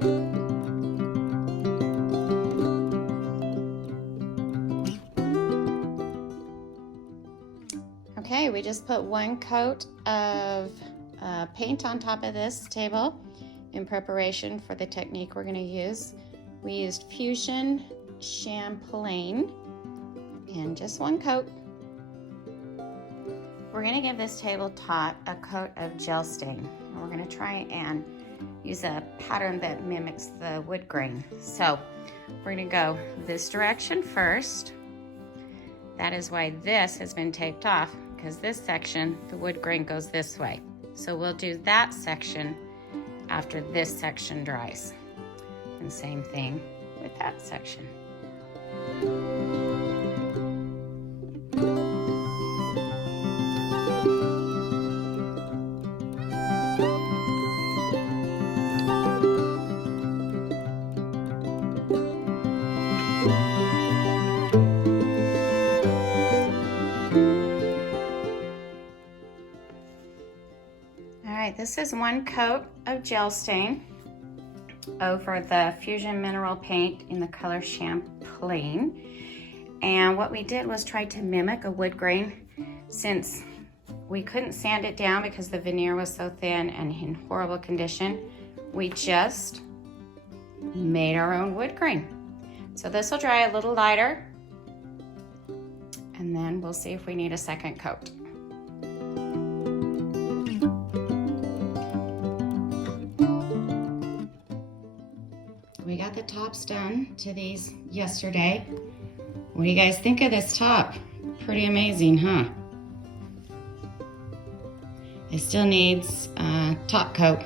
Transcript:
Okay, we just put one coat of paint on top of this table in preparation for the technique we're going to use. We used Fusion Champlain and just one coat. We're going to give this tabletop a coat of gel stain, and we're going to try and use a pattern that mimics the wood grain. So we're going to go this direction first. That is why this has been taped off, because this section, the wood grain goes this way. So we'll do that section after this section dries. And same thing with that section. This is one coat of gel stain over the Fusion Mineral Paint in the color Champlain. And what we did was try to mimic a wood grain. Since we couldn't sand it down because the veneer was so thin and in horrible condition, we just made our own wood grain. So this will dry a little lighter, and then we'll see if we need a second coat. We got the tops done to these yesterday. What do you guys think of this top? Pretty amazing, huh? It still needs a top coat.